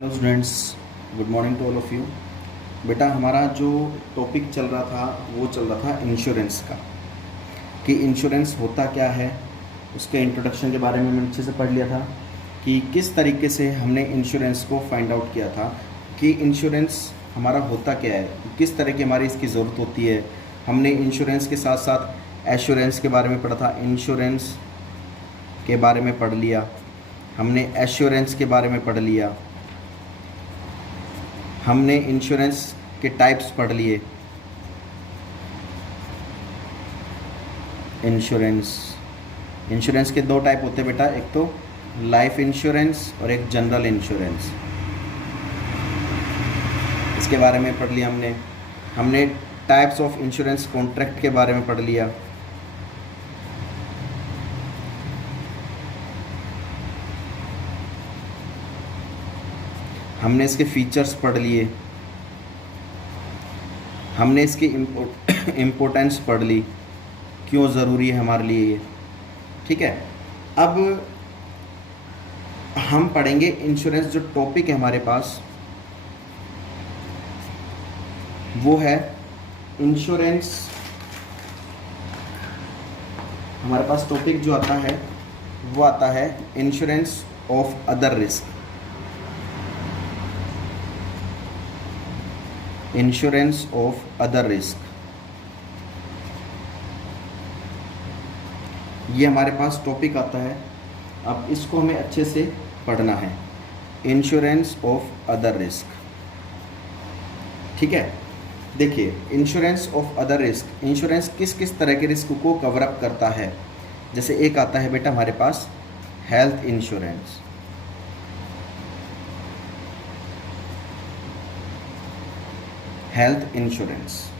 Hello students, good morning to all of you. बेटा, हमारा जो टॉपिक चल रहा था वो चल रहा था इंश्योरेंस का, कि इंश्योरेंस होता क्या है। उसके इंट्रोडक्शन के बारे में मैंने अच्छे से पढ़ लिया था कि किस तरीके से हमने इंश्योरेंस को फाइंड आउट किया था कि इंश्योरेंस हमारा होता क्या है, किस तरह की हमारी इसकी ज़रूरत होती है। हमने इंश्योरेंस के साथ साथ एश्योरेंस के बारे में पढ़ा था, इंश्योरेंस के बारे में पढ़ लिया, हमने एश्योरेंस के बारे में पढ़ लिया, हमने इंश्योरेंस के टाइप्स पढ़ लिए। इंश्योरेंस के दो टाइप होते हैं बेटा, एक तो लाइफ इंश्योरेंस और एक जनरल इंश्योरेंस। इसके बारे में पढ़ लिया हमने। हमने टाइप्स ऑफ इंश्योरेंस कॉन्ट्रैक्ट के बारे में पढ़ लिया। हमने इसके फीचर्स पढ़ लिए, हमने इसकी इम्पोर्टेंस पढ़ ली, क्यों ज़रूरी है हमारे लिए ये। ठीक है, अब हम पढ़ेंगे इंश्योरेंस। जो टॉपिक है हमारे पास वो है इंश्योरेंस। हमारे पास टॉपिक जो आता है वो आता है insurance of other risk. Insurance of other risk, ये हमारे पास टॉपिक आता है। अब इसको हमें अच्छे से पढ़ना है, इंश्योरेंस ऑफ अदर रिस्क। ठीक है, देखिए insurance of other risk, insurance किस किस तरह के रिस्क को कवर अप करता है। जैसे एक आता है बेटा हमारे पास हेल्थ इंश्योरेंस। हेल्थ इंश्योरेंस,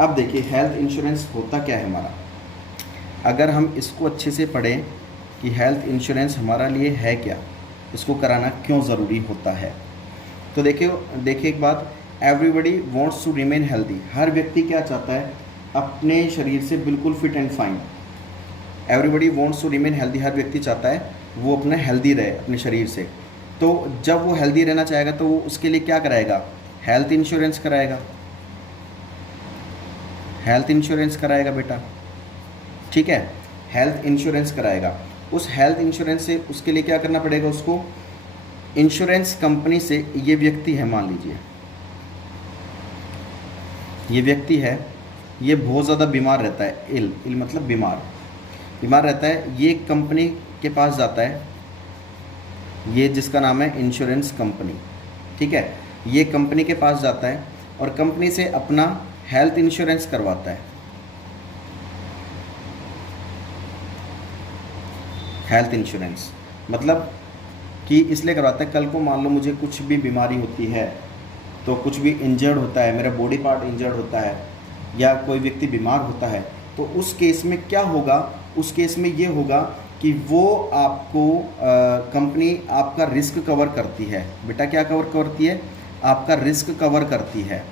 अब देखिए हेल्थ इंश्योरेंस होता क्या है हमारा। अगर हम इसको अच्छे से पढ़ें कि हेल्थ इंश्योरेंस हमारा लिए है क्या, इसको कराना क्यों ज़रूरी होता है, तो देखिए एक बात, everybody wants to remain healthy. हर व्यक्ति क्या चाहता है, अपने शरीर से बिल्कुल fit and fine. Everybody wants to remain healthy, हर व्यक्ति चाहता है वो अपना हेल्दी रहे अपने शरीर से। तो जब वो हेल्दी रहना चाहेगा तो वो उसके लिए क्या कराएगा, हेल्थ इंश्योरेंस कराएगा। हेल्थ इंश्योरेंस कराएगा बेटा, ठीक है, हेल्थ इंश्योरेंस कराएगा। उस हेल्थ इंश्योरेंस से उसके लिए क्या करना पड़ेगा, उसको इंश्योरेंस कंपनी से, ये व्यक्ति है मान लीजिए, ये व्यक्ति है, ये बहुत ज़्यादा बीमार रहता है, इल मतलब बीमार रहता है। ये कंपनी के पास जाता है, ये जिसका नाम है इंश्योरेंस कंपनी, ठीक है, ये कंपनी के पास जाता है और कंपनी से अपना हेल्थ इंश्योरेंस करवाता है। हेल्थ इंश्योरेंस मतलब कि इसलिए करवाता है, कल को मान लो मुझे कुछ भी बीमारी होती है, तो कुछ भी इंजर्ड होता है, मेरा बॉडी पार्ट इंजर्ड होता है या कोई व्यक्ति बीमार होता है, तो उस केस में क्या होगा, उस केस में ये होगा कि वो आपको कंपनी आपका रिस्क कवर करती है। बेटा क्या कवर करती है, आपका रिस्क कवर करती है।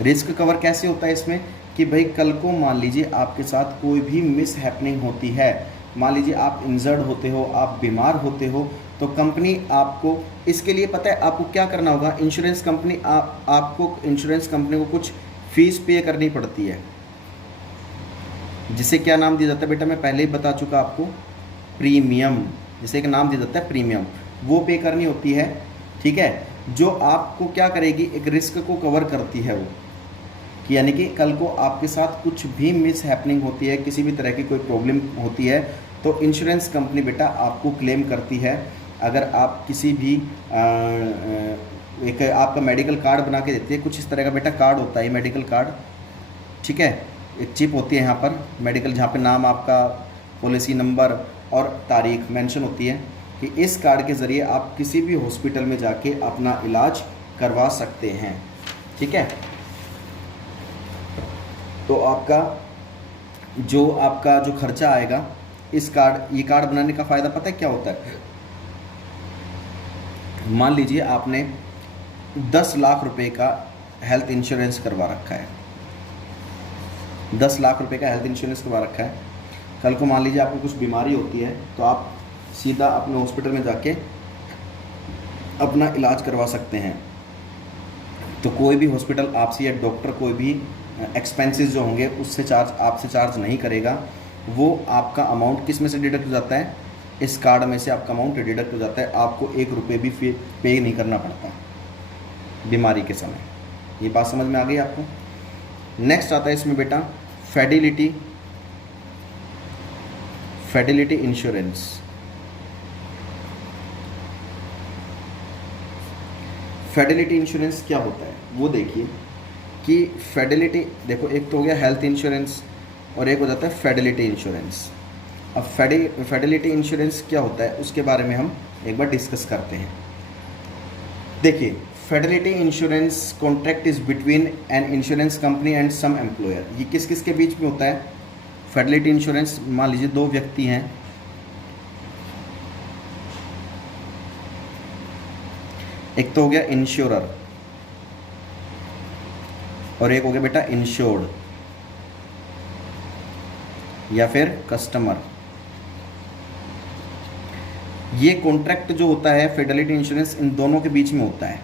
रिस्क कवर कैसे होता है इसमें, कि भाई कल को मान लीजिए आपके साथ कोई भी मिस हैपनिंग होती है, मान लीजिए आप इंजर्ड होते हो, आप बीमार होते हो, तो कंपनी आपको, इसके लिए पता है आपको क्या करना होगा, इंश्योरेंस कंपनी आपको इंश्योरेंस कंपनी को कुछ फीस पे करनी पड़ती है, जिसे क्या नाम दिया जाता है बेटा, मैं पहले ही बता चुका आपको, प्रीमियम। जिसे एक नाम दिया जाता है प्रीमियम, वो पे करनी होती है। ठीक है, जो आपको क्या करेगी, एक रिस्क को कवर करती है वो, कि यानी कि कल को आपके साथ कुछ भी मिस हैपनिंग होती है, किसी भी तरह की कोई प्रॉब्लम होती है, तो इंश्योरेंस कंपनी बेटा आपको क्लेम करती है। अगर आप किसी भी एक आपका मेडिकल कार्ड बना के देती है, कुछ इस तरह का बेटा कार्ड होता है मेडिकल कार्ड, ठीक है, एक चिप होती है यहाँ पर मेडिकल, जहाँ पे नाम आपका, पॉलिसी नंबर और तारीख मेंशन होती है, कि इस कार्ड के ज़रिए आप किसी भी हॉस्पिटल में जाके अपना इलाज करवा सकते हैं। ठीक है, तो आपका जो खर्चा आएगा, इस ये कार्ड बनाने का फ़ायदा पता है क्या होता है। मान लीजिए आपने 10 लाख रुपए का हेल्थ इंश्योरेंस करवा रखा है, 10 लाख रुपए का हेल्थ इंश्योरेंस करवा रखा है। कल को मान लीजिए आपको कुछ बीमारी होती है, तो आप सीधा अपने हॉस्पिटल में जाके अपना इलाज करवा सकते हैं। तो कोई भी हॉस्पिटल आपसे या डॉक्टर कोई भी एक्सपेंसेस जो होंगे उससे आपसे चार्ज नहीं करेगा। वो आपका अमाउंट किस में से डिडक्ट हो जाता है, इस कार्ड में से आपका अमाउंट डिडक्ट हो जाता है। आपको 1 रुपये भी पे नहीं करना पड़ता बीमारी के समय। ये बात समझ में आ गई आपको। नेक्स्ट आता है इसमें बेटा फैटिलिटी इंश्योरेंस। फैटिलिटी इंश्योरेंस क्या होता है वो देखिए कि फैटिलिटी, देखो एक तो हो गया हेल्थ इंश्योरेंस और एक हो जाता है फैटिलिटी इंश्योरेंस। अब फैटिलिटी इंश्योरेंस क्या होता है उसके बारे में हम एक बार डिस्कस करते हैं। देखिए, fidelity insurance contract is between an insurance company and some employer. ये किस किस के बीच में होता है फैटिलिटी इंश्योरेंस? मान लीजिए 2 व्यक्ति हैं, एक तो हो गया इंश्योरर और एक हो गया बेटा इंश्योर्ड या फिर कस्टमर। ये कॉन्ट्रैक्ट जो होता है फैटिलिटी इंश्योरेंस इन दोनों के बीच में होता है।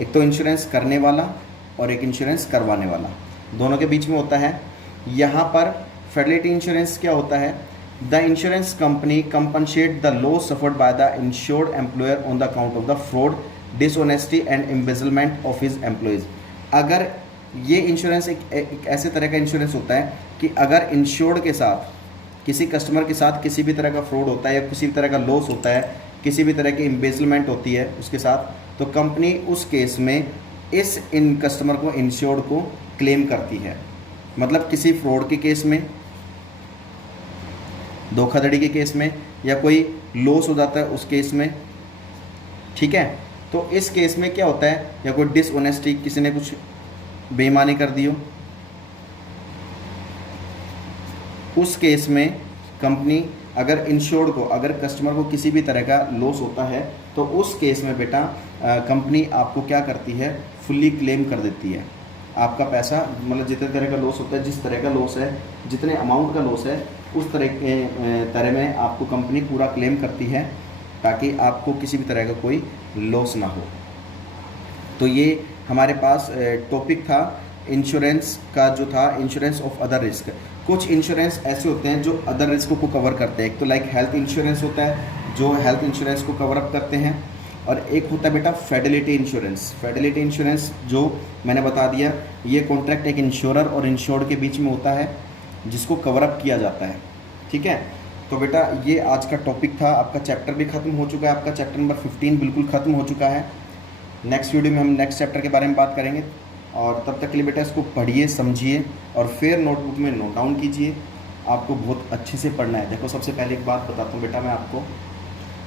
एक तो इंश्योरेंस करने वाला और एक इंश्योरेंस करवाने वाला, दोनों के बीच में होता है। यहाँ पर फैटिलिटी इंश्योरेंस क्या होता है? The insurance company compensate the loss suffered by the insured employer on the account of the fraud, dishonesty and embezzlement of his employees. अगर ये इंश्योरेंस एक ऐसे तरह का इंश्योरेंस होता है कि अगर इंश्योर्ड के साथ किसी कस्टमर के साथ किसी भी तरह का फ्रॉड होता है या किसी भी तरह का लॉस होता है, किसी भी तरह की एम्बेजलमेंट होती है उसके साथ, तो कंपनी उस केस में इस इन कस्टमर को इंश्योर्ड को क्लेम करती है। मतलब किसी फ्रॉड के केस में, धोखाधड़ी के केस में या कोई लॉस हो जाता है उस केस में, ठीक है। तो इस केस में क्या होता है, या कोई डिसऑनेस्टी, किसी ने कुछ बेईमानी कर दी हो, उस केस में कंपनी अगर इंश्योर्ड को, अगर कस्टमर को किसी भी तरह का लॉस होता है तो उस केस में बेटा कंपनी आपको क्या करती है, फुल्ली क्लेम कर देती है आपका पैसा। मतलब जितने तरह का लॉस होता है, जिस तरह का लॉस है, जितने अमाउंट का लॉस है, उस तरह में आपको कंपनी पूरा क्लेम करती है ताकि आपको किसी भी तरह का कोई लॉस ना हो। तो ये हमारे पास टॉपिक था इंश्योरेंस का, जो था इंश्योरेंस ऑफ अदर रिस्क। कुछ इंश्योरेंस ऐसे होते हैं जो अदर रिस्क को कवर करते हैं। एक तो लाइक हेल्थ इंश्योरेंस होता है जो हेल्थ इंश्योरेंस को कवर अप करते हैं, और एक होता है बेटा फैटिलिटी इंश्योरेंस। फैटिलिटी इंश्योरेंस जो मैंने बता दिया, ये कॉन्ट्रैक्ट एक इंश्योरर और इंश्योर्ड के बीच में होता है जिसको कवर अप किया जाता है, ठीक है। तो बेटा ये आज का टॉपिक था। आपका चैप्टर भी ख़त्म हो चुका है, आपका चैप्टर नंबर 15 बिल्कुल ख़त्म हो चुका है। नेक्स्ट वीडियो में हम नेक्स्ट चैप्टर के बारे में बात करेंगे, और तब तक के लिए बेटा इसको पढ़िए, समझिए और फिर नोटबुक में नोट डाउन कीजिए। आपको बहुत अच्छे से पढ़ना है। देखो, सबसे पहले एक बात बताता हूँ बेटा मैं आपको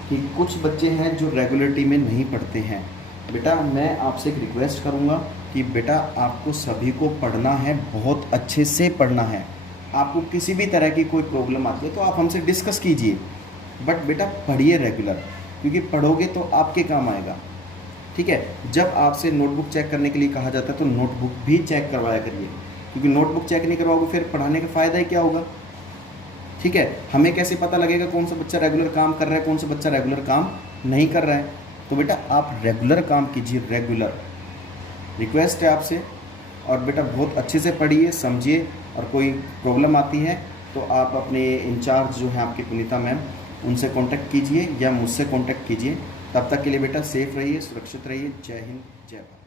कि कुछ बच्चे हैं जो रेगुलरिटी में नहीं पढ़ते हैं। बेटा मैं आपसे एक रिक्वेस्ट करूँगा कि बेटा आपको सभी को पढ़ना है, बहुत अच्छे से पढ़ना है। आपको किसी भी तरह की कोई प्रॉब्लम आती है तो आप हमसे डिस्कस कीजिए, बट बेटा पढ़िए रेगुलर, क्योंकि पढ़ोगे तो आपके काम आएगा, ठीक है। जब आपसे नोटबुक चेक करने के लिए कहा जाता है तो नोटबुक भी चेक करवाया करिए, क्योंकि नोटबुक चेक नहीं करवाओगे फिर पढ़ाने का फ़ायदा ही क्या होगा, ठीक है। हमें कैसे पता लगेगा कौन सा बच्चा रेगुलर काम कर रहा है, कौन सा बच्चा रेगुलर काम नहीं कर रहा है? तो बेटा आप रेगुलर काम कीजिए, रेगुलर, रिक्वेस्ट है आपसे। और बेटा बहुत अच्छे से पढ़िए, समझिए, और कोई प्रॉब्लम आती है तो आप अपने इंचार्ज जो हैं आपके पुनीता मैम, उनसे कांटेक्ट कीजिए या मुझसे कांटेक्ट कीजिए। तब तक के लिए बेटा सेफ रहिए, सुरक्षित रहिए। जय हिंद, जय भारत।